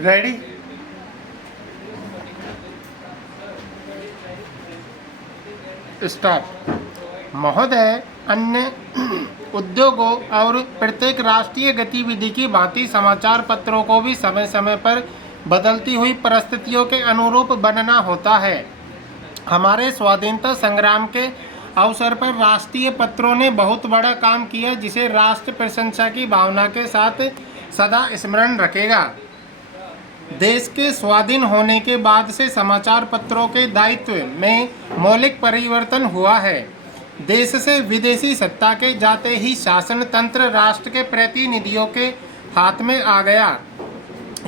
Ready. Stop. महोदय, अन्य उद्योगों और प्रत्येक राष्ट्रीय गतिविधि की भांति समाचार पत्रों को भी समय समय पर बदलती हुई परिस्थितियों के अनुरूप बनना होता है। हमारे स्वाधीनता संग्राम के अवसर पर राष्ट्रीय पत्रों ने बहुत बड़ा काम किया, जिसे राष्ट्र प्रशंसा की भावना के साथ सदा स्मरण रखेगा। देश के स्वाधीन होने के बाद से समाचार पत्रों के दायित्व में मौलिक परिवर्तन हुआ है। देश से विदेशी सत्ता के जाते ही शासन तंत्र राष्ट्र के प्रतिनिधियों के हाथ में आ गया।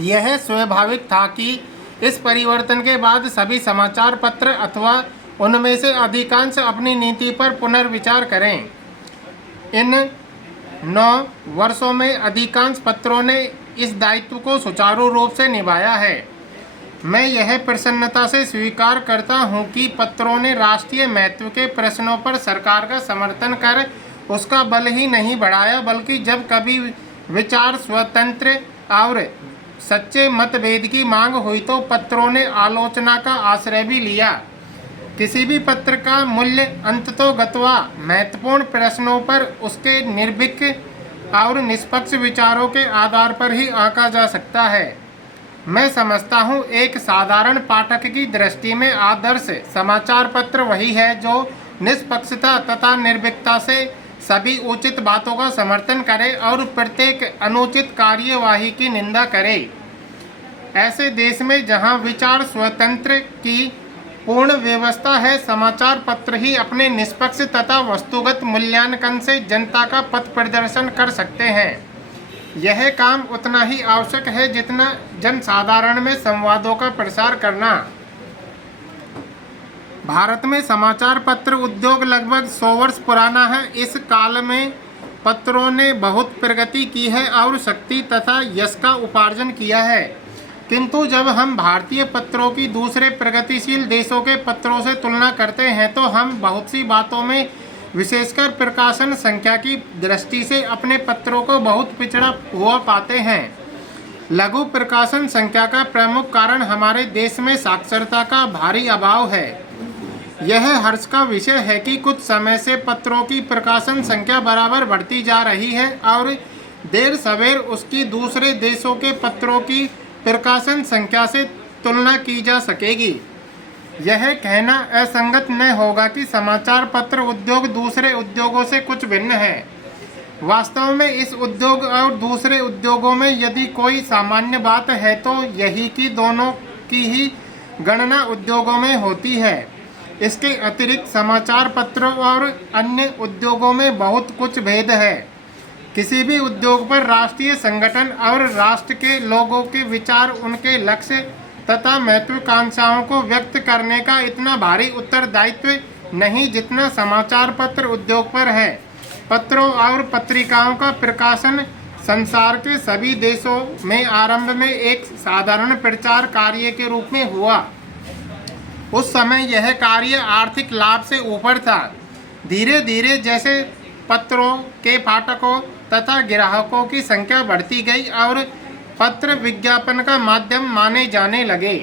यह स्वाभाविक था कि इस परिवर्तन के बाद सभी समाचार पत्र अथवा उनमें से अधिकांश अपनी नीति पर पुनर्विचार करें। इन 9 वर्षों में अधिकांश पत्रों ने इस दायित्व को सुचारू रूप से निभाया है। मैं यह प्रसन्नता से स्वीकार करता हूं कि पत्रों ने राष्ट्रीय महत्व के प्रश्नों पर सरकार का समर्थन कर उसका बल ही नहीं बढ़ाया, बल्कि जब कभी विचार स्वतंत्र और सच्चे मतभेद की मांग हुई तो पत्रों ने आलोचना का आश्रय भी लिया। किसी भी पत्र का मूल्य अंततोगत्वा महत्वपूर्ण प्रश्नों पर उसके निर्भीक और निष्पक्ष विचारों के आधार पर ही आंका जा सकता है। मैं समझता हूँ एक साधारण पाठक की दृष्टि में आदर्श समाचार पत्र वही है जो निष्पक्षता तथा निर्भीकता से सभी उचित बातों का समर्थन करे और प्रत्येक अनुचित कार्यवाही की निंदा करे। ऐसे देश में जहाँ विचार स्वतंत्र की पूर्ण व्यवस्था है, समाचार पत्र ही अपने निष्पक्ष तथा वस्तुगत मूल्यांकन से जनता का पथ प्रदर्शन कर सकते हैं। यह काम उतना ही आवश्यक है जितना जनसाधारण में संवादों का प्रसार करना। भारत में समाचार पत्र उद्योग लगभग 100 वर्ष पुराना है। इस काल में पत्रों ने बहुत प्रगति की है और शक्ति तथा यश का उपार्जन किया है, किंतु जब हम भारतीय पत्रों की दूसरे प्रगतिशील देशों के पत्रों से तुलना करते हैं तो हम बहुत सी बातों में, विशेषकर प्रकाशन संख्या की दृष्टि से, अपने पत्रों को बहुत पिछड़ा हुआ पाते हैं। लघु प्रकाशन संख्या का प्रमुख कारण हमारे देश में साक्षरता का भारी अभाव है। यह हर्ष का विषय है कि कुछ समय से पत्रों की प्रकाशन संख्या बराबर बढ़ती जा रही है और देर सवेर उसकी दूसरे देशों के पत्रों की प्रकाशन संख्या से तुलना की जा सकेगी। यह कहना असंगत न होगा कि समाचार पत्र उद्योग दूसरे उद्योगों से कुछ भिन्न है। वास्तव में इस उद्योग और दूसरे उद्योगों में यदि कोई सामान्य बात है तो यही कि दोनों की ही गणना उद्योगों में होती है। इसके अतिरिक्त समाचार पत्रों और अन्य उद्योगों में बहुत कुछ भेद है। किसी भी उद्योग पर राष्ट्रीय संगठन और राष्ट्र के लोगों के विचार, उनके लक्ष्य तथा महत्वाकांक्षाओं को व्यक्त करने का इतना भारी उत्तरदायित्व नहीं जितना समाचार पत्र उद्योग पर है। पत्रों और पत्रिकाओं का प्रकाशन संसार के सभी देशों में आरंभ में एक साधारण प्रचार कार्य के रूप में हुआ। उस समय यह कार्य आर्थिक लाभ से ऊपर था। धीरे धीरे जैसे पत्रों के पाठकों तथा ग्राहकों की संख्या बढ़ती गई और पत्र विज्ञापन का माध्यम माने जाने लगे।